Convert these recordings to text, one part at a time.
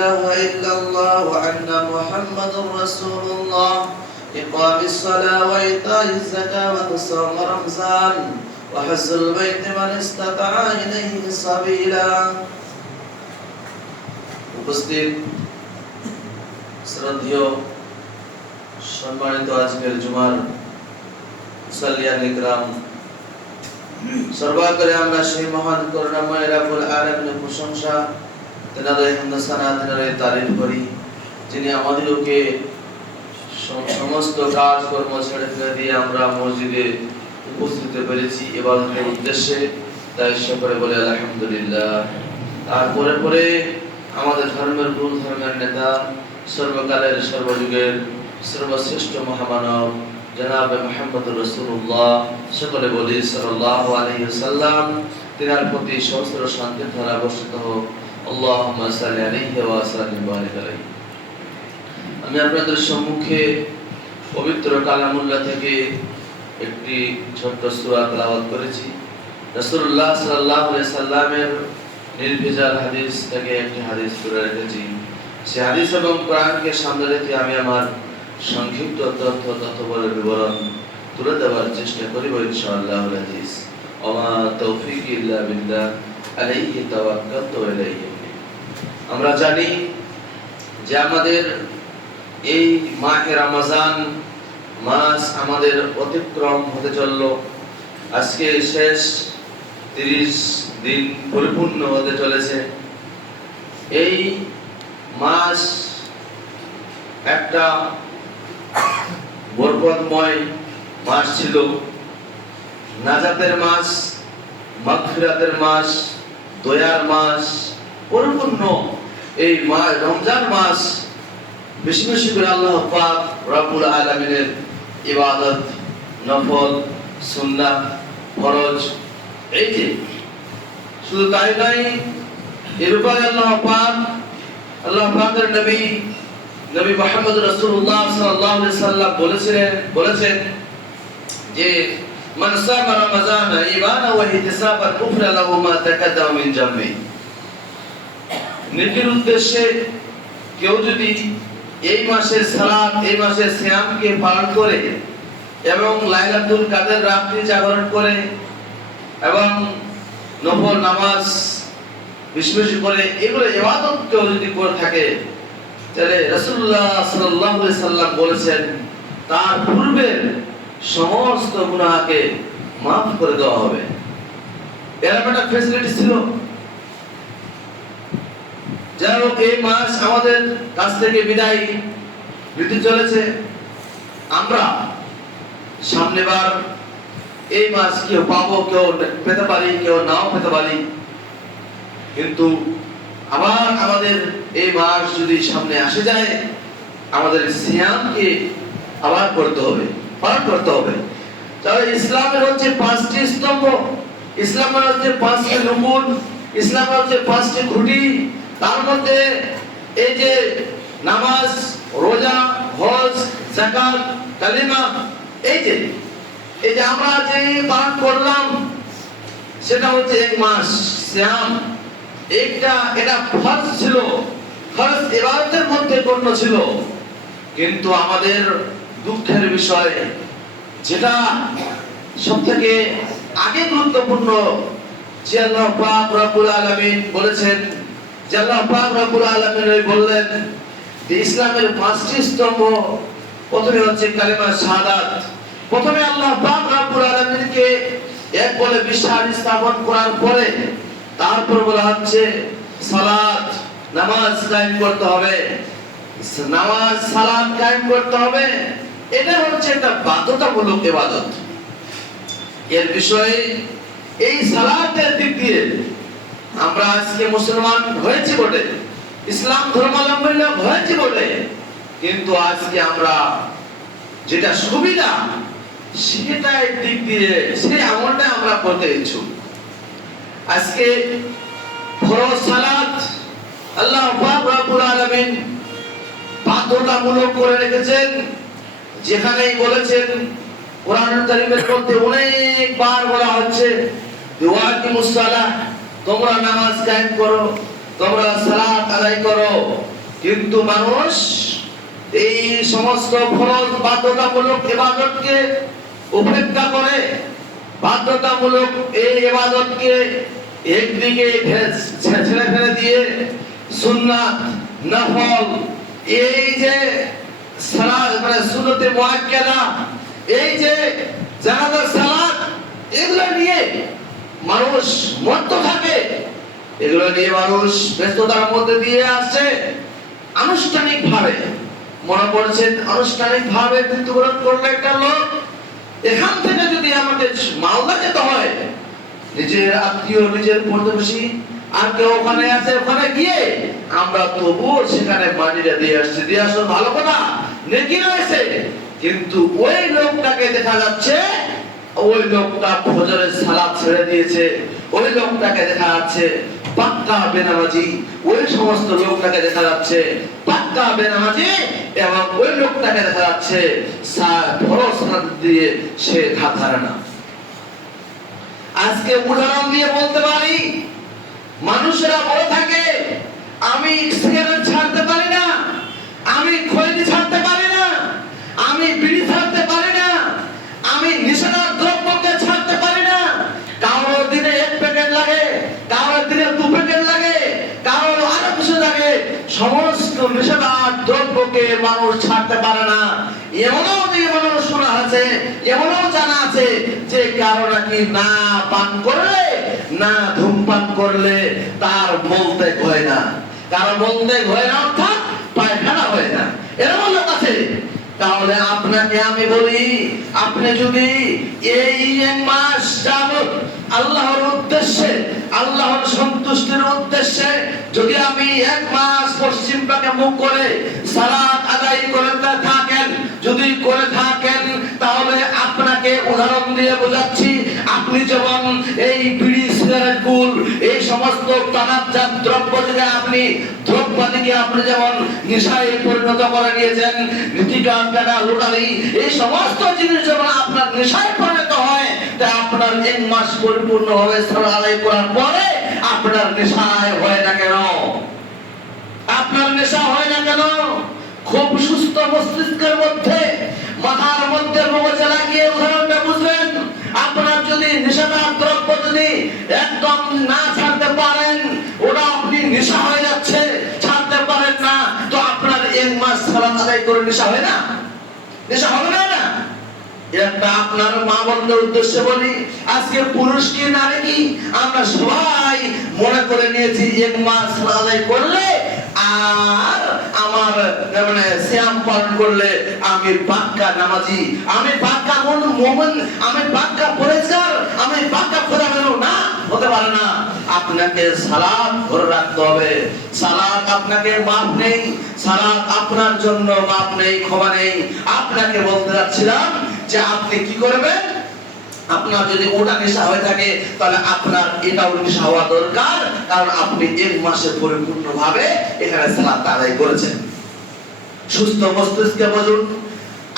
إله إلا الله وأن محمد رسول الله إقام الصلاة وإيتاء الزكاة وصوم رمضان وحج البيت من استطاع إليه سبيلا উপস্থিত শ্রদ্ধেয় সম্মানিত আজকের জুমার মুসাল্লিয়ান ইকরাম, সর্বাগ্রে আমরা সেই মহান করুণাময় রব্বুল আলামিনের প্রশংসা, তেনার হামদ সানা, তেনার তারিফ করি, যিনি আমাদেরকে সমস্ত কাজকর্ম ছেড়ে ফেলে দিয়ে আমরা মসজিদে উপস্থিত হতে পেরেছি ইবাদতের উদ্দেশ্যে। তাই সকলে বলে আলহামদুলিল্লাহ। তারপরে পরে আমাদের ধর্মের গুরু, ধর্মের নেতা, সর্বকালের সর্বযুগের সর্বশ্রেষ্ঠ মহামানব জনাবে মুহাম্মদুর রাসূলুল্লাহ, সকলে বলি সাল্লাল্লাহু আলাইহি ওয়াসাল্লাম, তিনার প্রতি সহস্র শান্তির ধারা বর্ষিত হোক। আল্লাহুম্মা সাল্লি আলাইহি ওয়া সাল্লিম বারিক আলাইহি। আমি আপনাদের সম্মুখে পবিত্র কালামুল্লাহ থেকে একটি ছোট্ট সূরা তেলাওয়াত করেছি। রাসূলুল্লাহ সাল্লাল্লাহু আলাইহি সাল্লামের নির্ভেজাল হাদিস থেকে একটি হাদিস তুলে রেখেছি। সেই হাদিস এবং কোরআনকে সামনে রেখে আমি আমার সংক্ষিপ্ত তথ্যবলের বিবরণ তুলে দেওয়ার চেষ্টা করিব ইনশাআল্লাহুল আজিজ। ওমা তৌফিক ইল্লা বিল্লাহ, আলাইহি তাওয়াক্কালতু ওয়া ইলাইহি উনীব। আমরা জানি যে আমাদের এই মাহে রমজান মাস আমাদের অতিক্রম হতে চলল। আজকে শেষ 30 দিন পরিপূর্ণ হতে চলেছে। এই মাস একটা বরকতময় মাস ছিল, নাজাতের মাস, মাগফিরাতের মাস, দয়ার মাস, পরিপূর্ণ এই রমজান মাস বেশি বেশি করে আল্লাহ পাক রব্বুল আলামিনের ইবাদত, নফল, সুন্নাহ, ফরজ, এই যে শুধু তাই নয়, এর উপরে আল্লাহ পাকের নবী মুহাম্মদ রাসূলুল্লাহ সাল্লাল্লাহু আলাইহি সাল্লাম বলেছেন যে মান সামা রমাযানা ঈমানান ওয়া ইহতিসাবান গুফিরা লাহু মা তাকাদ্দামা মিন জামবি। নেকির উদ্দেশ্যে কেউ যদি এই মাসের সালাত, এই মাসের সিয়ামকে পালন করে এবং লাইলাতুল কাদের রাত্রি জাগরণ করে এবং নফল নামাজ বেশি বেশি করে এগুলো ইবাদত কেউ যদি করে থাকে, তাহলে রাসূলুল্লাহ সাল্লাল্লাহু আলাইহি সাল্লাম বলেছেন তার পূর্বের সমস্ত গুনাহকে মাফ করে দেওয়া হবে। এরকম একটা ফ্যাসিলিটি ছিল। যাই হোক, এই মাস আমাদের কাছ থেকে বিদায় নিতে চলেছে। আমরা সামনেবার এই মাস কেউ পাবো, কেউ পেতে পারি, কেউ নাও পেতে পারি, কিন্তু আবার আমাদের এই মাস যদি সামনে আসে যায়, আমাদের সিয়ামকে আবার করতে হবে, পালন করতে হবে। তাহলে ইসলামের হচ্ছে 5টি স্তম্ভ, ইসলামের হচ্ছে 5টি রুকুন, ইসলামের হচ্ছে 5টি খুঁটি। তার মধ্যে এই যে নামাজ, রোজা, হজ, যাকাত, কালিমা, এই যে আমরা যে পালন করলাম, সেটা হচ্ছে এক মাস সিয়াম। এটা ফরজ ছিল, ফরজ ইবাদতের মধ্যে গণ্য ছিল। কিন্তু আমাদের দুঃখের বিষয়, যেটা সবথেকে আগে গুরুত্বপূর্ণ, যে আল্লাহ পাক রব্বুল আলামিন বলেছেন, যে আল্লাহ পাক রব্বুল আলামিন বললেন যে ইসলামের 5টি স্তম্ভ, প্রথমে হচ্ছে কালিমা শাহাদাত। প্রথমে আল্লাহ পাক রব্বুল আলামিনকে এক বলে বিশ্বাস স্থাপন করার পরে তারপর বলা হচ্ছে সালাত, নামাজ কায়েম করতে হবে, নামাজ সালাত কায়েম করতে হবে। এটা হচ্ছে একটা বাধ্যতামূলক ইবাদত। এর বিষয়ে এই সালাতের দিক দিয়ে আমরা আজকে মুসলমান হয়েছি বটে, ইসলাম ধর্মাবলম্বী হয়েছি বটে, কিন্তু আজকে আমরা যেটা সুবিধা সেটাই দিক দিয়ে সেই আমলটা আমরা করতে ইচ্ছুক। আজকে ফরজ সালাত আল্লাহ পাক রব্বুল আলামিন বাধ্যতামূলক করে রেখেছেন, যেখানেই বলেছেন কোরআনুল কারীমের মধ্যে অনেকবার বলা হচ্ছে ওয়াকিমুস সালাহ, তোমরা নামাজ কায়েম করো, তোমরা সালাত আদায় করো। কিন্তু মানুষ এই সমস্ত ফরজ বাধ্যতামূলক ইবাদতকে উপেক্ষা করে, বাধ্যতামূলক এই ইবাদতকে একদিকে ছেড়ে ফেলে দিয়ে সুন্নাত, নফল, এই যে সালাত মানে সুন্নতে মুআক্কাদা, এই যে জানাজার সালাত, এগুলো নিয়ে মানুষ মত্ত থাকে। এগুলো নিয়ে মানুষ ব্যস্ততার মধ্যে দিয়ে আসছে। আনুষ্ঠানিক ভাবে মনে করছেন আনুষ্ঠানিক ভাবে মৃত্যুবরণ করলে একটা লোক, এখান থেকে যদি আমাকে মালদা যেতে হয়, নিজের আত্মীয়, নিজের প্রতিবেশী আর কেউ ওখানে আছে, ওখানে গিয়ে আমরা তবুও সেখানে মাটিটা দিয়ে আসছি, দিয়ে আসলে ভালো কথা, নেকি রয়েছে। কিন্তু ওই লোকটাকে দেখা যাচ্ছে ওই লোকটা ফজরের সালাত ছেড়ে দিয়েছে, ওই লোকটাকে দেখা যাচ্ছে পাক্কা বেনামাজি, ওই সমস্ত লোকটাকে দেখা যাচ্ছে পাক্কা বেনামাজি, এবং ওই লোকটাকে দেখা যাচ্ছে ফরজ সালাত দিয়ে সে ধার ধারে না। আজকে উদাহরণ দিয়ে বলতে পারি, মানুষেরা বলে থাকে আমি সিগারেট ছাড়তে পারি না, আমি খৈনি ছাড়তে পারি না, আমি বিড়ি ছাড়তে পারি না, আমি নেশাদার দ্রব্যকে ছাড়তে পারি না। কারোর দিনে 1 প্যাকেট লাগে, কারোর দিনে 2 প্যাকেট লাগে, কারোর আরো কিছু লাগে। সমস্ত নেশাদার দ্রব্যকে মানুষ ছাড়তে পারে না। এমনও যে মানুষ শোনা আছে, এমনও জানা আছে যে কারো নাকি না পান করলে, না ধূমপান করলে তার বলতে হয় না, কারো বলতে হয় না, অর্থাৎ পায়খানা হয় না, এরকম লোক আছে। তাহলে আপনাকে আমি বলি, আপনি যদি এই 1 মাস যাবত আল্লাহর উদ্দেশ্যে, আল্লাহর সন্তুষ্টির উদ্দেশ্যে যদি আমি 1 মাস পশ্চিম পাকে মুখ করে সালাত আদায় করতে থাকেন, যদি করে থাকেন, তাহলে আপনাকে উদাহরণ দিয়ে বোঝাচ্ছি, আপনি যেমন এই বিড়ি, সিগারেট, গুল, এই সমস্ত তামাকজাত দ্রব্য থেকে আপনি দ্রব্যাদিকে আপনি যেমন নেশায় পরিণত করে নিয়েছেন, নীতিকার টাকা লুটালি, এই সমস্ত জিনিস যখন আপনার নেশায় পরিণত হয়, তা আপনার 1 মাস পরিপূর্ণভাবে সালাত আদায় করার পরে আপনার নেশায় হয় না কেন? আপনার নেশা হয় না কেন? খুব সুস্থ মস্তিষ্কের মধ্যে, মাথার মধ্যে মগজে লাগিয়ে উদাহরণটা বুঝবেন। আপনার যদি নেশাদার দ্রব্য যদি একদম না ছাড়তে পারেন, ওটা আপনি নেশা হয়ে যাচ্ছে, ছাড়তে পারেন না, তো আপনার 1 মাস সালাত আদায় করে নেশা হয় না? নেশা হবে না? না, এটা আপনার মা বোনদের উদ্দেশ্যে বলি। আজকে পুরুষ কি নারী কি আমরা সবাই মনে করে নিয়েছি 1 মাস সালাত আদায় করলে আর আমার মানে সিয়াম পালন করলে আমি পাক্কা নামাজি, আমি পাক্কা মুমিন, আমি পাক্কা পরেজগার, আমি পাক্কা খোদা মেনো। না, হতে পারে না। আপনাকে সালাত ধরে রাখতে হবে। সালাত আপনাকে মাপ নেই, সালাত আপনার জন্য মাপ নেই, ক্ষমা নেই। আপনাকে বলতে যাচ্ছিলাম যে আপনি কি করবেন, আপনার যদি ওটা নেশা হয়ে থাকে তাহলে আপনার এটাও নেশা হওয়া দরকার, কারণ আপনি 1 মাসে পরিপূর্ণভাবে এখানে সালাত আদায় করেছেন। সুস্থ মস্তিষ্কে বুঝুন,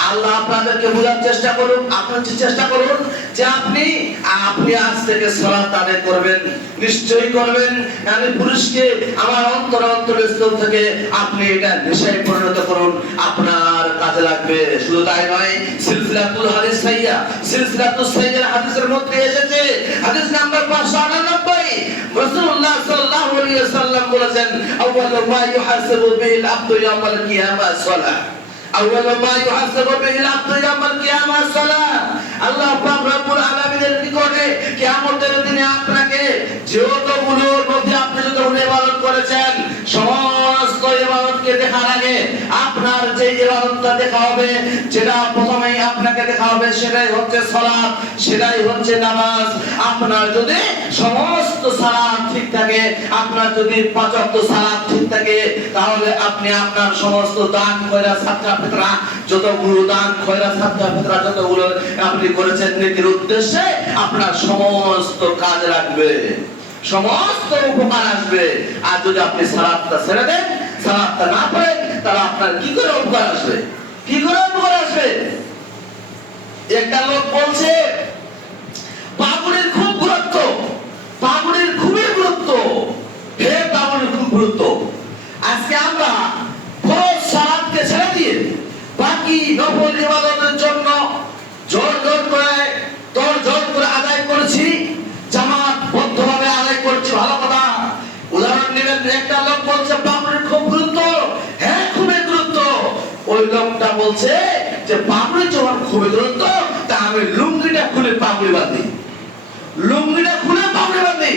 আল্লাহ আপনাদেরকে বোঝার চেষ্টা করুন, আপনার চেষ্টা করুন যে আপনি আজ থেকে সালাত আদায় করবেন, নিশ্চয়ই করবেন। আমি পুরুষকে আমার অন্তরের স্থল থেকে আপনি এটা নেশায় পরিণত করুন, আপনার কাজে লাগবে। শুধু তাই নয়, সিলসিলাতুল হাদিস সাহিহা, সিলসিলাতুস সাহিহা হাদিসের মধ্যে এসেছে, হাদিস নাম্বার 598, রাসূলুল্লাহ সাল্লাল্লাহু আলাইহি ওয়াসাল্লাম বলেছেন, আউয়ালু মা ইউহাসাবু বিল আবদু ইয়াওমাল কিয়ামাহ সালাহ। আউয়ালু মা ইউহাসাবু বিল আবদু ইয়াওমাল কিয়ামাহ সালাহ। আল্লাহ পাক রব্বুল আলামিনের নিকটে কিয়ামতের দিনে আপনাকে যতগুলোর মধ্যে আপনি যতগুলো ইবাদত করেছেন, সমস্ত ইবাদতকে দেখার আগে আপনার যে ইবাদতটা দেখা হবে, যেটা প্রথমেই আপনাকে দেখা হবে, সেটাই হচ্ছে সালাত, সেটাই হচ্ছে নামাজ। আপনার যদি সমস্ত সালাত ঠিক থাকে, আপনার যদি 5 ওয়াক্ত সালাত ঠিক থাকে, তাহলে আপনি আপনার সমস্ত দান খয়রাত সাদকা ফিতরা, যতগুলো দান খয়রাত সাদকা ফিতরা যতগুলো আপনি করেছেন নেকির উদ্দেশ্যে, আপনার সমস্ত কাজ লাগবে, সমস্ত উপকার আসবে। আর যদি আপনি সালাতটা ছেড়ে দেন, সালাতটা না পড়েন, তাহলে আপনার কি করে উপকার আসবে? কি করে উপকার আসবে? একটা লোক বলছে পাগুড়ির খুব গুরুত্ব, পাগুড়ির খুবই গুরুত্ব, হে পাগুড়ির খুব গুরুত্ব। বাকি নফল ইবাদতের জন্য জোর করে আদায় করেছি, জামাতবদ্ধভাবে আদায় করছি, ভালো কথা। উদাহরণ নেবেন, একটা লোক বলছে পাপড়ির খুব গুরুত্ব, হ্যাঁ খুবই গুরুত্ব। ওই লোকটা বলছে যে পাপড়ি যখন খুবই গুরুত্ব, তা আমি লুঙ্গিটা খুলে পাপড়ি বাঁধি, লুঙ্গিটা খুলে পাপড়ি বাঁধি।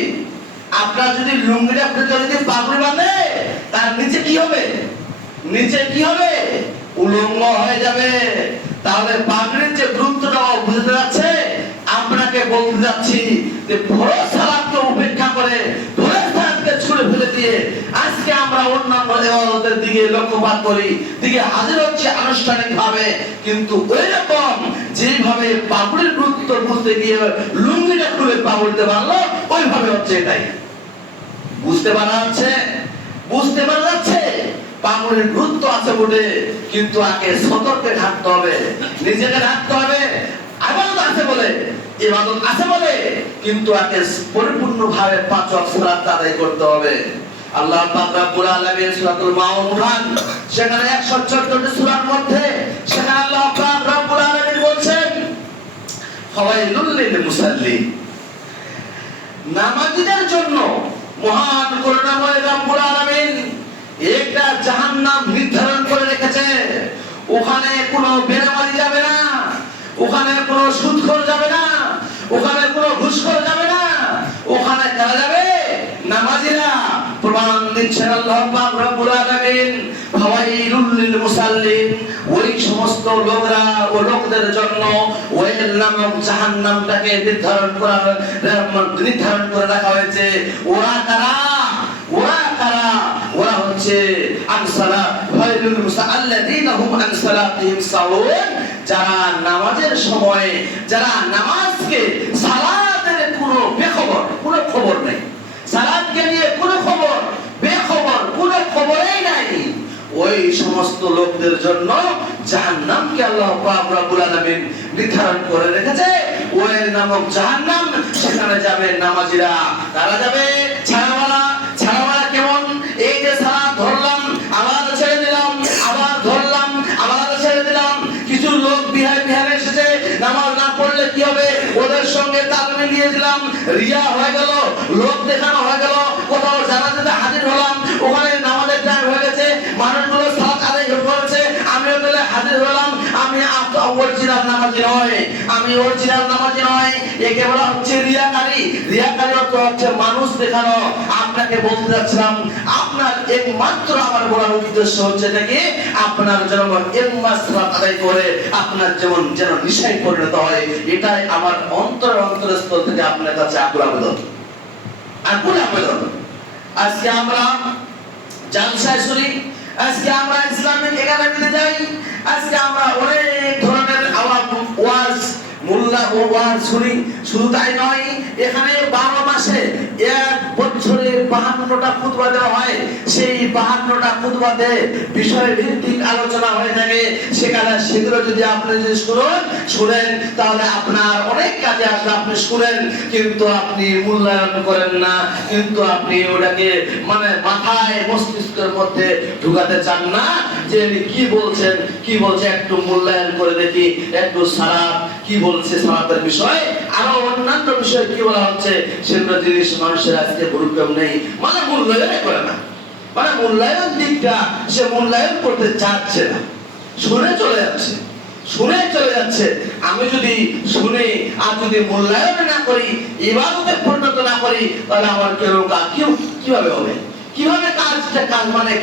আপনার যদি লুঙ্গিটা খুলে যদি পাপড়ি বাঁধে, তার নিচে কি হবে? নিচে কি হবে? উলঙ্গ হয়ে যাবে। তাহলে পাগড়ির যে গুরুত্বটা বুঝতে যাচ্ছে, আপনাকে বলতে যাচ্ছি যে ফরজ সালাতকে উপেক্ষা করে ফরজ সালাতকে ছুঁড়ে ফেলে দিয়ে আজকে আমরা অন্যান্য ইবাদতের দিকে লক্ষ্যপাত করি, দিকে হাজির হচ্ছে আনুষ্ঠানিকভাবে, কিন্তু ওই রকম যেভাবে পাগড়ির গুরুত্ব বুঝতে গিয়ে লুঙ্গিটা খুলে পা উঠতে পারলো, ওইভাবে হচ্ছে এটাই। বুঝতে পারা যাচ্ছে? বুঝতে পারা যাচ্ছে পাগড়ির গুরুত্ব আছে বলে, কিন্তু আগে সতর্কে থাকতে হবে, নিজেকে থাকতে হবে। ইবাদত আছে বলে, ইবাদত আছে বলে, কিন্তু আগে পরিপূর্ণভাবে 5 ওয়াক্ত সালাত আদায় করতে হবে। আল্লাহ পাক রব্বুল আলামিন সূরাতুল মাউন, সেখানে 114টি সূরার মধ্যে সেখানে আল্লাহ পাক রব্বুল আলামিন বলছেন ফাওয়াইলুল লিল মুসাল্লিন, নামাজীদের জন্য মহান করুণাময় রব্বুল আলামিন একটা জাহান্নাম নির্ধারণ করে রেখেছে। ওখানে কোনো বেনামাজি যাবে না, ওখানে কোনো সুদখোর যাবে না, ওখানে কোনো ঘুষখোর যাবে না, ওখানে কারা যাবে? নামাজীরা। প্রমাণ দিচ্ছেন আল্লাহ পাক রব্বুল আলামিন ফাওয়াইলুল লিল মুসাল্লিন, ওই সমস্ত লোকরা ও লোকদের জন্য ওয়াইল নামক জাহান্নামটাকে নির্ধারণ করে রাখা হয়েছে। ওরা কারা? ওরা হচ্ছে আনসালাত ফাওয়াইলুল মুসাল্লিন হুম আন সালাতিহিম সাহুন, যারা নামাজের সময়, যারা নামাজকে সালাতের কোনো খবর নেই, সালাতকে নিয়ে কোনো বেখবর, কোনো খবরই নাই, ওই সমস্ত লোকদের জন্য জাহান্নামকে আল্লাহ পাক রব্বুল আলামিন নির্ধারণ করে রেখেছে। ওই নামক জাহান্নাম, সেখানে যাবে নামাজীরা। তারা যাবে ছায়াওয়ালা কেমন? এই যে সালাত ধরলাম, আবার ছেড়ে দিলাম, আবার ধরলাম, আবার ছেড়ে দিলাম। কিছু লোক বিহার এসেছে, নামাজ না পড়লে কি হবে, ওদের সঙ্গে তাল মিলিয়ে দিলাম, রিয়া হয়ে গেল, লোক দেখানো হয়ে গেল। কোথাও জানাজাতে হাজির হলাম, ওখানে নামাজের টাইম হয়ে গেছে, মানুষগুলো সালাত আদায় করেছে, আমিও তাহলে হাজির হলাম। আমি অরিজিনাল নামাজি নয়, একে বলা হচ্ছে রিয়াকারী। অর্থ হচ্ছে মানুষ দেখানো। আপনাকে বলতে যাচ্ছিলাম, আপনার একমাত্র আমার বলার উদ্দেশ্য হচ্ছে নাকি আপনার যেন একমাত্র আদায় করে আপনার যেন নিশায় পরিণত হয়, এটাই আমার অন্তরস্থল থেকে আপনার কাছে আকুল আবেদন। আজকে আমরা জালসায় শুনি, আজকে আমরা ইসলামিক একাডেমিতে যাই, আজকে আমরা অনেক ধরনের ওয়াজ ওয়াজ শুনি। শুধু তাই নয়, এখানে 12 মাসে 1 বছরে 52টা খুতবা দেওয়া হয়। সেই 52টা খুতবাতে বিষয় ভিত্তিক আলোচনা হয়ে থাকে। সেগুলো যদি আপনি শুনেন, তাহলে আপনার অনেক কাজে আসবে। আপনি শুনেন, কিন্তু আপনি মূল্যায়ন করেন না, কিন্তু আপনি ওটাকে মাথায় মস্তিষ্কের মধ্যে ঢুকাতে চান না যে কি বলছে, একটু মূল্যায়ন করে দেখি, একটু সালাত কি বলছে, সালাতের বিষয়, আরো অন্যান্য বিষয় কি বলা হচ্ছে, সেগুলো জিনিস মানুষের আজকে গুরুত্ব নেই, মূল্যায়ন করে না। মূল্যায়ন দিকটা সে মূল্যায়ন করতে চাচ্ছে না, শুনে চলে যাচ্ছে। আমি যদি শুনে আর যদি মূল্যায়ন না করি, ইবাদতে পরিণত না করি, তাহলে আমার কিভাবে হবে, কিভাবে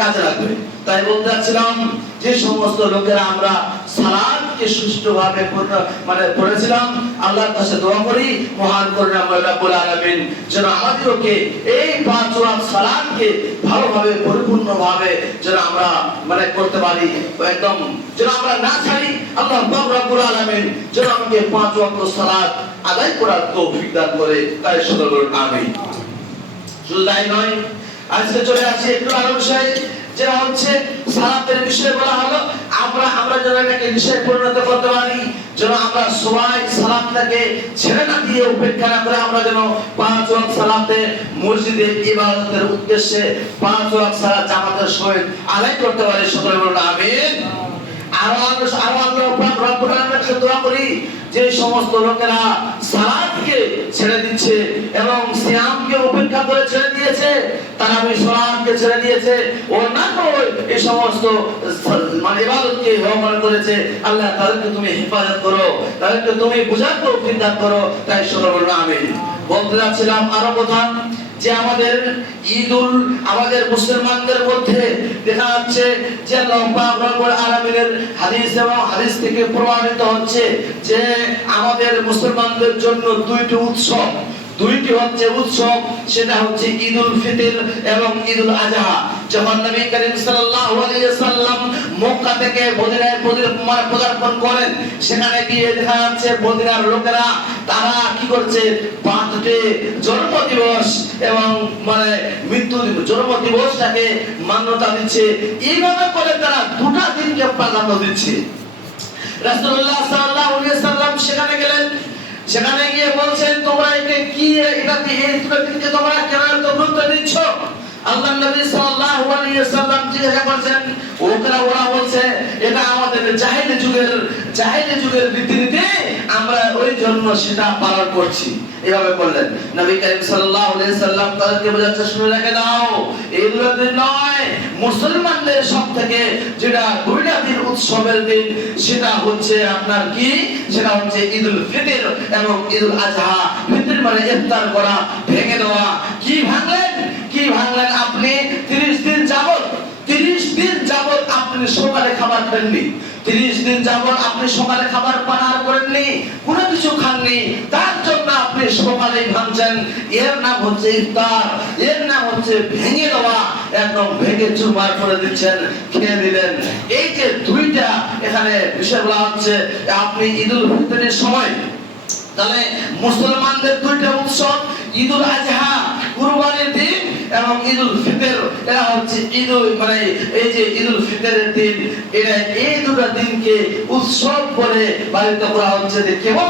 কাজে লাগবে? তাই বলতে চাচ্ছিলাম, যে সমস্ত লোকেরা আমরা সালাতকে সুষ্ঠুভাবে পড়েছিলাম, আল্লাহর কাছে দোয়া করি মহান করুণাময় রব্বুল আলামিন যেন আমাদেরকে এই 5 ওয়াক্ত সালাতকে ভালোভাবে পরিপূর্ণভাবে যেন আমরা করতে পারি, একদম যেন আমরা না ছাড়ি। আল্লাহ পাক রব্বুল আলামিন যেন আমাকে 5 ওয়াক্ত সালাত আদায় করার তৌফিক দান করে, তাই সকল বলুন আমিন। শুধু তাই নয়, আজকে চলে আসি একটু আরো বিষয়, যেটা হচ্ছে সালাতের বিষয়ে বলা হলো। আমরা যেন এটাকে বিষয়ে পরিণত করতে পারি, যেন আমরা সবাই সালাতটাকে ছেড়ে না দিয়ে, উপেক্ষা না করে, আমরা যেন 5 ওয়াক্ত সালাতে মসজিদে ইবাদতের উদ্দেশ্যে 5 ওয়াক্ত সালাত জামাতের সহিত আদায় করতে পারি। সকলে বলুন আমিন। আল্লাহ পাক রব্বুল আলামিনের কাছে দোয়া করি যে সমস্ত লোকেরা সালাতকে ছেড়ে দিচ্ছে এবং সিয়ামকে উপেক্ষা করে ছেড়ে দিয়েছে, তারাবি সালাতকে ছেড়ে দিয়েছে, অন্যান্য এই সমস্ত মানে ইবাদতকে অবমাননা করেছে, আল্লাহ তাদেরকে তুমি হেফাজত করো, তাদেরকে তুমি বুঝার তৌফিক দান করো। তাই সকলে বলুন আমিন। বলতে যাচ্ছিলাম আরো কথা যে আমাদের ঈদুল আমাদের মুসলমানদের মধ্যে দেখা যাচ্ছে যে আল্লাহ পাক রব্বুল আলামিনের হাদিস এবং হাদিস থেকে প্রমাণিত হচ্ছে যে আমাদের মুসলমানদের জন্য দুইটি হচ্ছে উৎসব, সেটা হচ্ছে ঈদুল ফিতর এবং ঈদুল আযহা। যখন নবী করিম সাল্লাল্লাহু আলাইহি ওয়াসাল্লাম মক্কা থেকে মদিনায় পদার্পণ করেন, সেখানে গিয়ে দেখা যাচ্ছে মদিনার লোকেরা তারা কি করছে, বার্থডে জন্মদিবস এবং মানে মৃত্যু জন্মদিবসটাকে মান্যতা দিচ্ছে। এইভাবে করে তারা দুটা দিনকে প্রাধান্য দিচ্ছে। রাসূলুল্লাহ সাল্লাল্লাহু আলাইহি ওয়াসাল্লাম সেখানে গেলেন, সেখানে গিয়ে বলছেন তোমরা একে কি এটা দিয়ে এই দুটো দিনকে তোমরা কেন এত গুরুত্ব দিচ্ছ? আল্লাহর নবী সাল্লাল্লাহু আলাইহি ওয়াসাল্লাম জিজ্ঞাসা করছেন, ওরা বলছে এটা আমাদের জাহেলি যুগের রীতিনীতি, আমরা ওই জন্য সেটা পালন করছি। এভাবে বললেন নবী করিম সাল্লাল্লাহু আলাইহি ওয়াসাল্লাম তাদেরকে বোঝাতে শুনে রেখে দাও, এইগুলো দিন নয়, মুসলমানদের সবথেকে যেটা দুইটা দিন উৎসবের দিন সেটা হচ্ছে আপনার কি, সেটা হচ্ছে ঈদুল ফিতর এবং ঈদুল আযহা। ফিতর মানে ইফতার করা, ভেঙে দেওয়া। কি ভাঙলেন আপনি 30 দিন যাবত আপনি সকালে খাবার খাননি, 30 দিন যাবত আপনি সকালে খাবার পান করেননি, কোনো কিছু খাননি, তার জন্য আপনি সকালেই ভাঙছেন। এর নাম হচ্ছে ইফতার, এর নাম হচ্ছে ভেঙে দেওয়া, একদম ভেঙে চুরমার করে দিচ্ছেন, খেয়ে নিলেন। এই যে দুইটা এখানে বিষয় বলা হচ্ছে, আপনি ঈদুল ফিতরের সময় তাহলে মুসলমানদের দুইটা উৎসব, ঈদুল আযহা কুরবানির দিন এবং ঈদুল ফিতর, এটা হচ্ছে মানে এই যে ঈদুল ফিতরের দিন, এটা এই দুটো দিনকে উৎসব বলে পালিত করা হচ্ছে। যে কেমন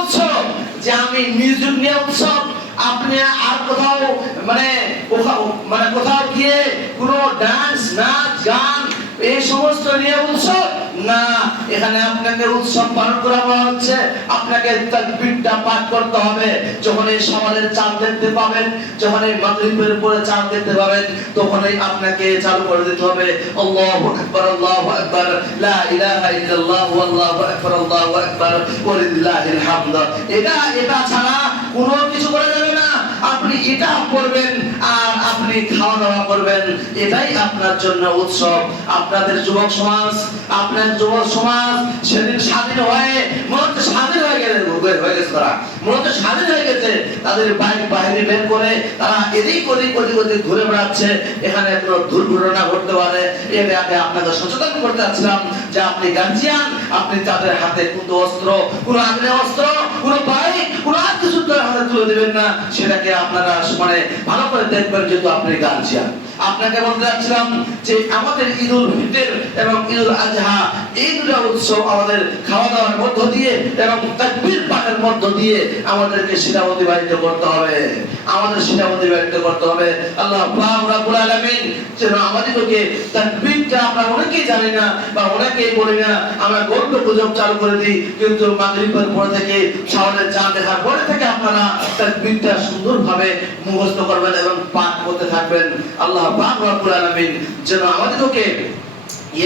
উৎসব যে আমি মিউজিক নিয়ে উৎসব, আপনি আর কোথাও গিয়ে কোনো ডান্স, নাচ, গান এই সমস্ত নিয়ে উৎসব না, এখানে আপনাকে উৎসব পালন করা হচ্ছে। আপনাকে তাকবীরটা পাঠ করতে হবে। যখন এই সকালের চাঁদ দেখতে পাবেন, যখন এই মাগরিবের পরে চাঁদ দেখতে পাবেন, তখনই আপনাকে চালু করে দিতে হবে আল্লাহু আকবার, আল্লাহু আকবার, লা ইলাহা ইল্লাল্লাহ, আল্লাহু আকবার, আল্লাহু আকবার, ওয়ালিল্লাহিল হামদ। এটা ছাড়া কোনো কিছু করা যাবে না। আপনি এটা করবেন আর আপনি খাওয়া দাওয়া করবেন, এটাই আপনার জন্য উৎসব। আপনাদের যুবক সমাজ সেদিন স্বাধীন হয়ে গেছে, তাদের বাইক বাইরে বের করে তারা এদিক ওদিক ঘুরে বেড়াচ্ছে। এখানে কোনো দুর্ঘটনা ঘটতে পারে, এটাকে আপনাকে সচেতন করতে চাচ্ছিলাম যে আপনি গার্জিয়ান, আপনি তাদের হাতে কোনো অস্ত্র, কোনো আগ্নেয় অস্ত্র, কোনো বাইক, কোনো আর কিছু হাতে তুলে দেবেন না। সেটাকে আপনারা মানে ভালো করে দেখবেন, যেহেতু আপনি গার্জিয়ান। আপনাকে বলতে যাচ্ছিলাম যে আমাদের ঈদুল ফিতর এবং ঈদুল আযহা এই দুটো উৎসব আমাদের খাওয়া দাওয়ার মধ্য দিয়ে এবং তাকবীর পাঠের মধ্য দিয়ে আমাদেরকে সেটা অতিবাহিত করতে হবে। আল্লাহ পাক রব্বুল আলামিন যেন আমাদেরকে তাকবীরটা আমরা অনেকেই জানি না বা অনেকেই বলি না, আমরা গল্প গুজব চালু করে দিই, কিন্তু মাগরিবের পর থেকে শাওনের চাঁদ দেখার পরে থেকে আপনারা তাকবীরটা সুন্দরভাবে মুখস্থ করবেন এবং পাঠ করতে থাকবেন। আল্লাহ পাক রব্বুল আলামিন যেন আমাদেরকে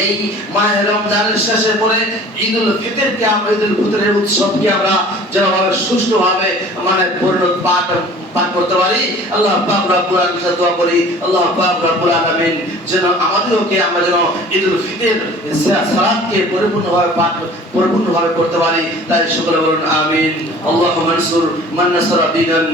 এই মাহে রমজানের শেষের পরে ঈদুল ফিতরকে আমরা ঈদুল ফিতরের উৎসবকে আমরা যেভাবে সুষ্ঠুভাবে মানে পরিণত পাঠ করতে পারি। আল্লাহ পাক রব্বুল আলামিন দোয়া করি, আল্লাহ পাক রব্বুল আলামিন যেন আমাদেরকে আমরা যেন ঈদুল ফিতর সালাতকে পরিপূর্ণভাবে করতে পারি। তাই সকলে বলুন আমিন। আল্লাহুম্মা আনসুর মান নাসারা দীনান